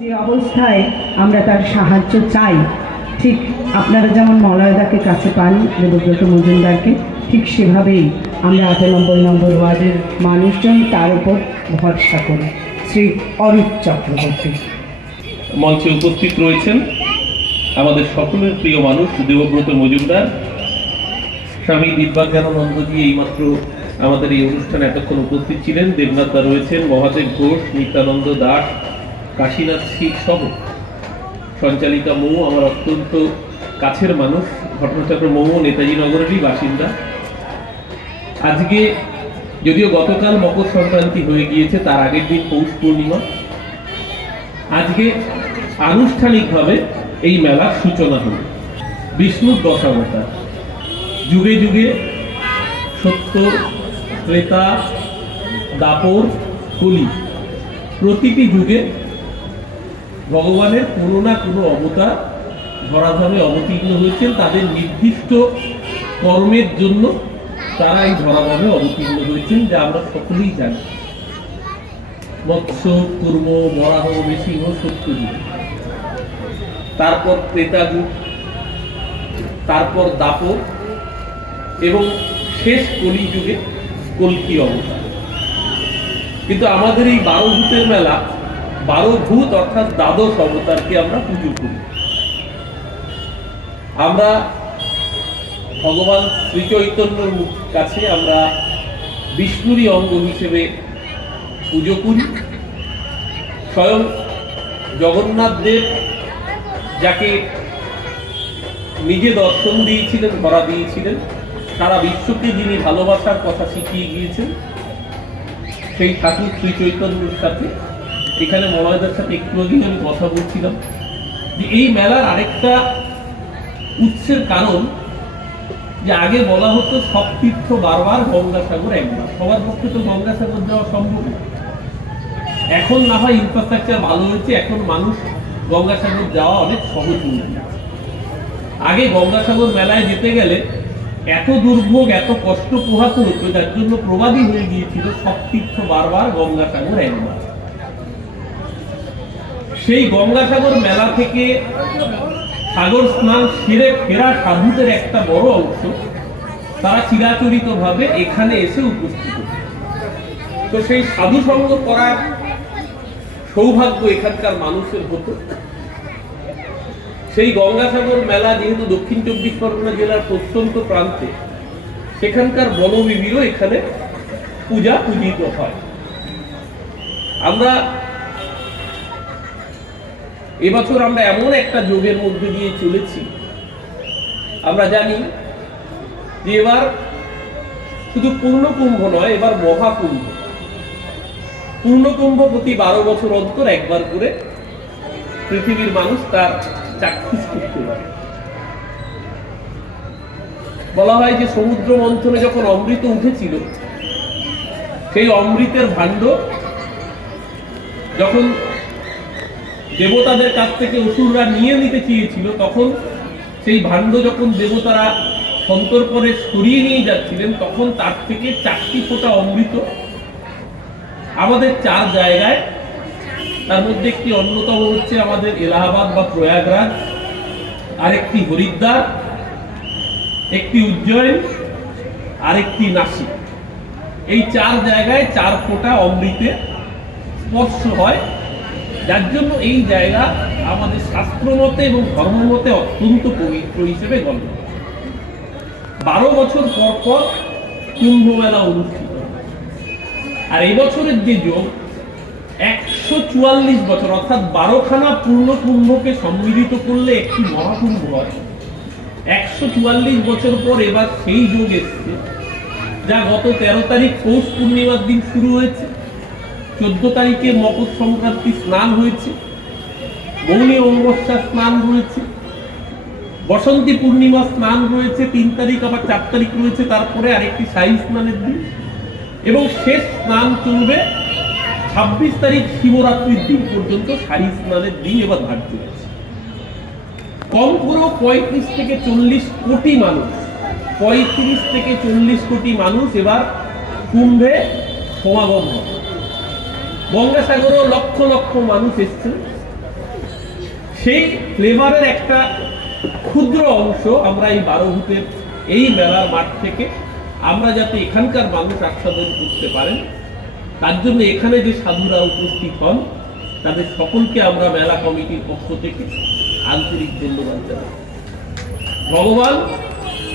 যে অবস্থায় আমরা তার সাহায্য চাই, ঠিক আপনারা যেমন মলয়দাকে কাছে পান দেবব্রত মজুমদারকে, ঠিক সেভাবেই আমরা ৯৮ নম্বর ওয়ার্ডের মানুষজন তার উপর ভরসা করি। শ্রী অরূপ চক্রবর্তী মঞ্চে উপস্থিত রয়েছেন আমাদের সকলের প্রিয় মানুষ দেবব্রত মজুমদার। স্বামী দিব্যাজ্ঞানন্দজি এইমাত্র আমাদের এই অনুষ্ঠানে এতক্ষণ উপস্থিত ছিলেন। দেবনাথদা রয়েছেন, মহাদেব ঘোষ, নিত্যানন্দ দাস, কাশীনাথ সিং সহ সঞ্চালিকা মৌ আমার অত্যন্ত কাছের মানুষ। ঘটনাচক্র মৌ নেতাজি নগরেরই বাসিন্দা। আজকে যদিও গতকাল মকর সংক্রান্তি হয়ে গিয়েছে, তার আগের দিন পৌষ পূর্ণিমা, আজকে আনুষ্ঠানিকভাবে এই মেলার সূচনা হল। বিষ্ণুর দশাবতার, যুগে যুগে সত্য, ত্রেতা, দাপর, কলি, প্রতিটি যুগে ভগবানের কোনো না কোনো অবতার ধরাধামে অবতীর্ণ হয়েছেন। তাদের নির্দিষ্ট কর্মের জন্য তারা এই ধরাধামে অবতীর্ণ হয়েছেন, যা আমরা সকলেই জানি। মৎস্য, কুর্ম, বরাহ, নৃসিংহ, সত্যযুগ, তারপর ত্রেতা যুগ, তারপর দাপর এবং শেষ কলি যুগে কল্কি অবতার। কিন্তু আমাদের এই 12 ভূতের মেলা, 12 ভূত অর্থাৎ দ্বাদশ অবতারকে আমরা পুজো করি। আমরা ভগবান শ্রী চৈতন্যর কাছে আমরা বিষ্ণুরই অঙ্গ হিসেবে পুজো করি। স্বয়ং জগন্নাথ দেব, যাকে নিজে দর্শন দিয়েছিলেন, ধরা দিয়েছিলেন, সারা বিশ্বকে যিনি ভালোবাসার কথা শিখিয়ে গিয়েছেন, সেই ঠাকুর শ্রী চৈতন্যের সাথে এখানে মলয়দার সাথে একটু আগেই আমি কথা বলছিলাম যে এই মেলার আরেকটা উৎসের কারণ, যে আগে বলা হতো সব তীর্থ বারবার, গঙ্গাসাগর একবার। সবার পক্ষে তো গঙ্গাসাগর যাওয়া সম্ভব না। এখন না হয় ইনফ্রাস্ট্রাকচার ভালো হয়েছে, এখন মানুষ গঙ্গাসাগর যাওয়া অনেক সহজ হয়ে গেছে। আগে গঙ্গাসাগর মেলায় যেতে গেলে এত দুর্ভোগ, এত কষ্ট পোহাতে হতো, যার জন্য প্রবাদই হয়ে গিয়েছিল সব তীর্থ বারবার, গঙ্গাসাগর একবার। সেই গঙ্গাসাগর মেলা থেকে সাগর স্নান সেরে ফেরা সাধুদের একটা বড় অংশ, তারা চিরাচরিত ভাবে এখানে এসে উপস্থিত। তো সেই সাধু সঙ্গ করার সৌভাগ্য এখানকার মানুষের হতো। সেই গঙ্গাসাগর মেলা যেহেতু দক্ষিণ 24 পরগনা জেলার প্রত্যন্ত প্রান্তে, সেখানকার বনবিবিরও এখানে পূজা পূজিত হয়। আমরা এবছর আমরা এমন একটা যোগের মধ্যে দিয়ে চলেছি, আমরা জানি যে এবার শুধু পূর্ণকুম্ভ নয়, এবার মহাকুম্ভ। পূর্ণকুম্ভ প্রতি 12 বছর অন্তর একবার করে পৃথিবীর মানুষ তার চাক্ষুষ করতে পারে। বলা হয় যে সমুদ্র মন্থনে যখন অমৃত উঠেছিল, সেই অমৃতের ভাণ্ড যখন দেবতাদের কাছ থেকে অসুররা নিয়ে নিতে চেয়েছিল, তখন সেই ভাণ্ড যখন দেবতারা সন্তর্পণে সরিয়ে নিয়ে যাচ্ছিলেন, তখন তার থেকে 4টি ফোঁটা অমৃত আমাদের 4 জায়গায়, তার মধ্যে একটি অন্যতম হচ্ছে আমাদের এলাহাবাদ বা প্রয়াগরাজ, আরেকটি হরিদ্বার, একটি উজ্জয়ন, আরেকটি নাসিক। এই 4 জায়গায় 4 ফোঁটা অমৃতে স্পর্শ হয়, যার জন্য এই জায়গা আমাদের শাস্ত্রমতে এবং ধর্মমতে অত্যন্ত পবিত্র হিসেবে গণ্য। 12 বছর পর পর কুম্ভ মেলা অনুষ্ঠিত হয়। আর এই বছরের যে যোগ 144 বছর, অর্থাৎ 12খানা পূর্ণ কুম্ভকে সম্মিলিত করলে একটি মহাকুম্ভ হয়। 144 বছর পর এবার সেই যোগ এসছে, যা গত 13 তারিখ পৌষ পূর্ণিমার দিন শুরু হয়েছে। 14 তারিখে মকর সংক্রান্তি স্নান হয়েছে, মৌনী অমাবস্যা স্নান রয়েছে, বসন্তী পূর্ণিমা স্নান রয়েছে 3 তারিখ, আবার 4 তারিখ রয়েছে তারপরে আরেকটি শাহী স্নানের দিন, এবং শেষ স্নান চলবে 26 তারিখ শিবরাত্রির দিন পর্যন্ত। শাহী স্নানের দিন এবার ধার্য হয়েছে। কম করেও 35 থেকে 40 কোটি মানুষ, 35 থেকে 40 কোটি মানুষ এবার কুম্ভে সমাগম হবে। গঙ্গাসাগরেও লক্ষ লক্ষ মানুষ এসছেন। সেই ফ্লেভারের একটা ক্ষুদ্র অংশ আমরা এই 12 ভূতের এই মেলার মাঠ থেকে আমরা যাতে এখানকার মানুষ আস্বাদন করতে পারেন, তার জন্য এখানে যে সাধুরা উপস্থিত হন তাদের সকলকে আমরা মেলা কমিটির পক্ষ থেকে আন্তরিক ধন্যবাদ জানাই। ভগবান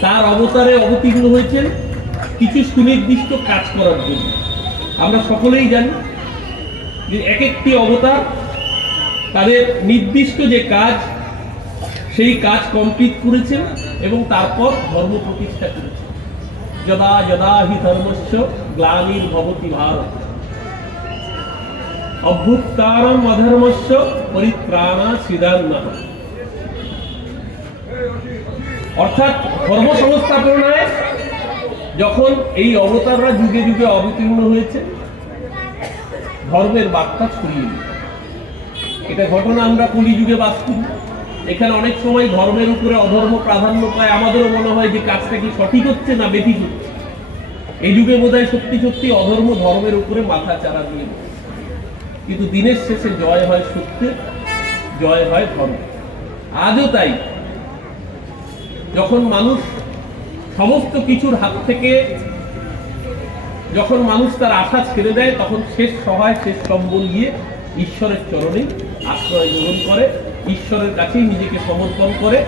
তার অবতারে অবতীর্ণ হয়েছেন কিছু সুনির্দিষ্ট কাজ করার জন্য। আমরা সকলেই জানি যে এক একটি অবতার তাদের নির্দিষ্ট যে কাজ, সেই কাজ কমপ্লিট করেছেন এবং তারপর ধর্ম প্রতিষ্ঠা করেছেন। যদা যদা হি ধর্মস্য গ্লানির্ভবতি ভারত অভ্যুত্থানম অধর্মস্য পরিত্রাণা সিদান্নঃ। অর্থাৎ ধর্ম সংস্থাপনায় যখন এই অবতাররা যুগে যুগে অবতীর্ণ হয়েছে, ধর্মের বার্তা ছড়িয়ে দিল। এটা ঘটনা আমরা কলিযুগে বাস করি। এখানে অনেক সময় ধর্মের উপরে অধর্ম প্রাধান্য পায়, আমাদেরও মনে হয় যে কাজটা কি সঠিক হচ্ছে না বেঠিক হচ্ছে। এই যুগে বোধহয় সত্যি সত্যি অধর্ম ধর্মের উপরে মাথা চারা দিয়ে বসে। কিন্তু দিনের শেষে জয় হয় সত্যের, জয় হয় ধর্ম। আজও তাই, যখন মানুষ সমস্ত কিছুর হাত থেকে যখন মানুষ তার আশা ছেড়ে দেয়, তখন শেষ সহায় শেষ সম্বল গিয়ে ঈশ্বরের চরণে আশ্রয় গ্রহণ করে, ঈশ্বরের কাছেই নিজেকে সমর্পণ করে।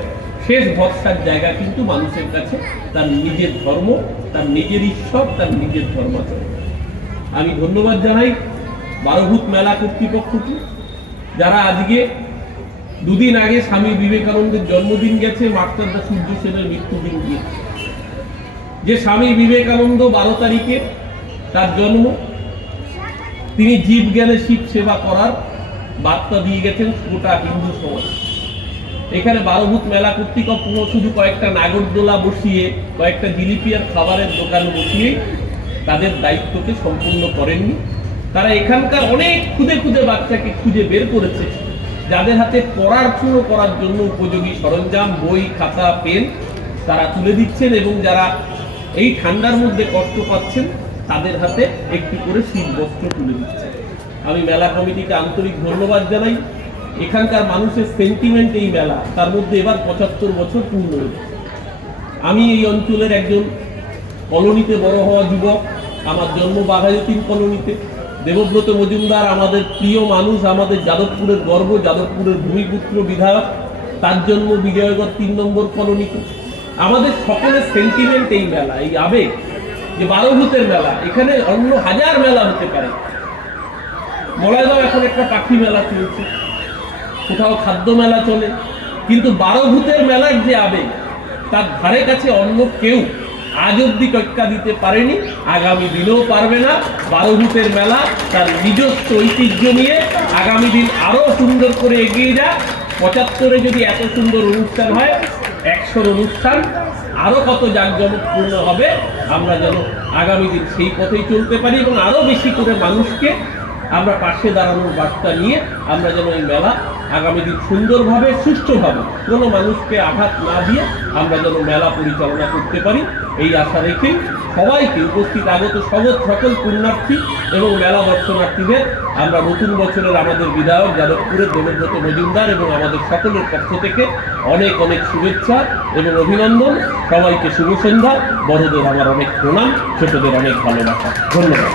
শেষ ভরসার জায়গা কিন্তু মানুষের কাছে তার নিজের ধর্ম, তার নিজের ঈশ্বর, তার নিজের ধর্মাচরণ। আমি ধন্যবাদ জানাই 12 ভূত মেলা কর্তৃপক্ষকে, যারা আজকে দুদিন আগে স্বামী বিবেকানন্দের জন্মদিন গেছে, মার্তান্ডা সূর্য সেনের মৃত্যুদিন গিয়েছে। যে স্বামী বিবেকানন্দ 12 তারিখে তার জন্ম, তিনি জীব জ্ঞানে শিব সেবা করার বার্তা দিয়ে গেছেন গোটা হিন্দু সমাজ। এখানে 12 ভূত মেলা কর্তৃপক্ষ শুধু কয়েকটা নাগরদোলা বসিয়ে, কয়েকটা জিলিপি আর খাবারের দোকান বসিয়ে তাদের দায়িত্বকে সম্পূর্ণ করেননি। তারা এখানকার অনেক খুদে খুদে বাচ্চাকে খুঁজে বের করেছে, যাদের হাতে পড়াশুনো করার জন্য উপযোগী সরঞ্জাম, বই, খাতা, পেন তারা তুলে দিচ্ছেন, এবং যারা এই ঠান্ডার মধ্যে কষ্ট পাচ্ছেন তাদের হাতে একটি করে শীত বস্ত্র তুলে দিচ্ছে। আমি মেলা কমিটিকে আন্তরিক ধন্যবাদ জানাই। এখানকার মানুষের সেন্টিমেন্ট এই মেলা, তার মধ্যে এবার 75 বছর পূর্ণ হয়েছে। আমি এই অঞ্চলের একজন কলোনিতে বড় হওয়া যুবক, আমার জন্ম বাঘাযতীন কলোনিতে। দেবব্রত মজুমদার আমাদের প্রিয় মানুষ, আমাদের যাদবপুরের গর্ব, যাদবপুরের ভূমিপুত্র বিধায়ক, তার জন্ম বিজয়গড় 3 নম্বর কলোনিতে। আমাদের সকলের সেন্টিমেন্ট এই মেলা, এই আবেগ, যে 12 ভূতের মেলা। এখানে অন্য হাজার মেলা হতে পারে, মলায়দাও এখন একটা পাখি মেলা চলছে, কোথাও খাদ্য মেলা চলে, কিন্তু 12 ভূতের মেলার যে আবেগ, তার ধারে কাছে অন্য কেউ আজ অব্দি টক্কা দিতে পারেনি, আগামী দিনেও পারবে না। 12 ভূতের মেলা তার নিজস্ব ঐতিহ্য নিয়ে আগামী দিন আরো সুন্দর করে এগিয়ে যাক। 75-এ যদি এত সুন্দর অনুষ্ঠান হয়, 100-র অনুষ্ঠান আরো কত জাঁকজমকপূর্ণ হবে। আমরা যেন আগামী দিন সেই পথেই চলতে পারি, এবং আরো বেশি করে মানুষকে আমরা পাশে দাঁড়ানোর বার্তা নিয়ে আমরা যেন এই মেলা আগামী দিন সুন্দরভাবে, সুষ্ঠুভাবে, কোনো মানুষকে আঘাত না দিয়ে আমরা যেন মেলা পরিচালনা করতে পারি, এই আশা রেখে সবাইকে, উপস্থিত আগত সকল পুণ্যার্থী এবং মেলা দর্শনার্থীদের আমরা নতুন বছরের আমাদের বিধায়ক যাদবপুরের দেবব্রত মজুমদার এবং আমাদের সকলের পক্ষ থেকে অনেক অনেক শুভেচ্ছা এবং অভিনন্দন। সবাইকে শুভ সন্ধ্যা। বড়দের আমার অনেক প্রণাম, ছোটদের অনেক ভালোবাসা। ধন্যবাদ।